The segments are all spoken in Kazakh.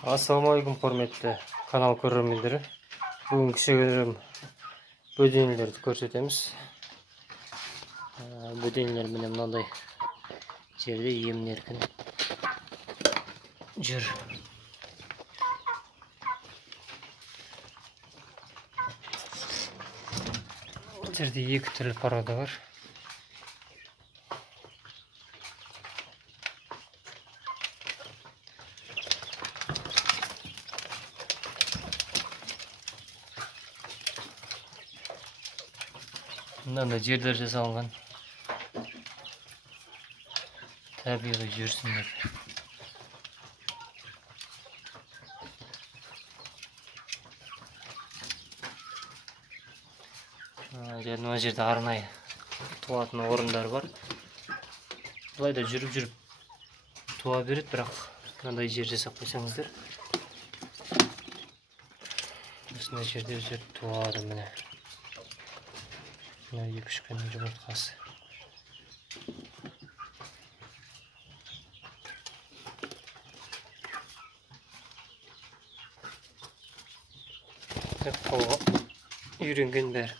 Ассалаумағалейкум, құрметті канал көрермендері. Бүгін кішігірім бөденелерді көрсетеміз. Бөденелер міне мынандай жерде емін-еркін жүр. Бұл жерде екі түрлі порода бар. Мынандай жерлер жасалған, табиғи жүрсін деп. Мына жерде арнайы туатын орындар бар. Бұлай да жүріп туа береді, бірақ мынандай жер жасап қойсаңыздар, осындай жерде өздері туады. Міне мына 2-3 күннің жұмыртқасы. Қолға үйренген бәрі.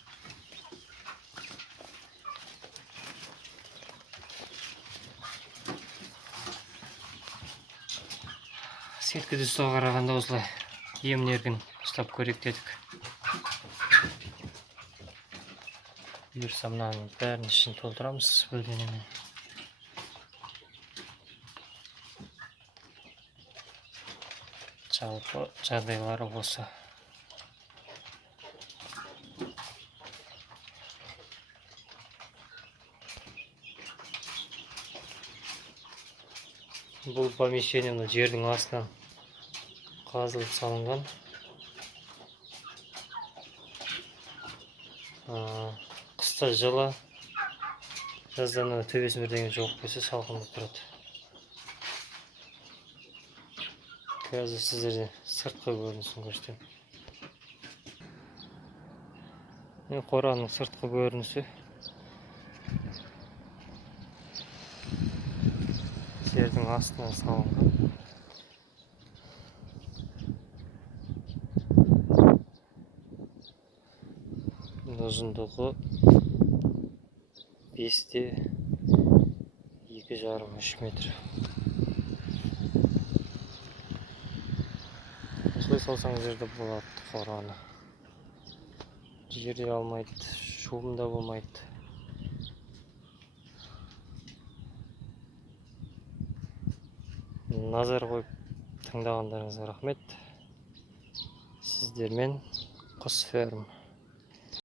Сеткіде ұстауға қарағанда осылай емін-еркін ұстап көрейік дедік. Бұйырса мынаның бәрін ішін толтырамыз бөденемен. Жалпы жағдайлары осы. Бұл помещение жердің астынан қазылып салынған. Қыста жылы, жаздан төбесін бірдеңе жоқ болса салқындап тұрады. Қазір сіздерге сыртқы көрінісін көрсетемін. Қораның сыртқы көрінісі. Жердің астынан салынған. Ұзындығы 5-те 2,5-3 метр. Осылай салсаңыздар да болады қораны. Жерде алмайды, шуым да болмайды. Назар қойып тыңдағандарыңызға рахмет. Сіздермен Құс Ферм.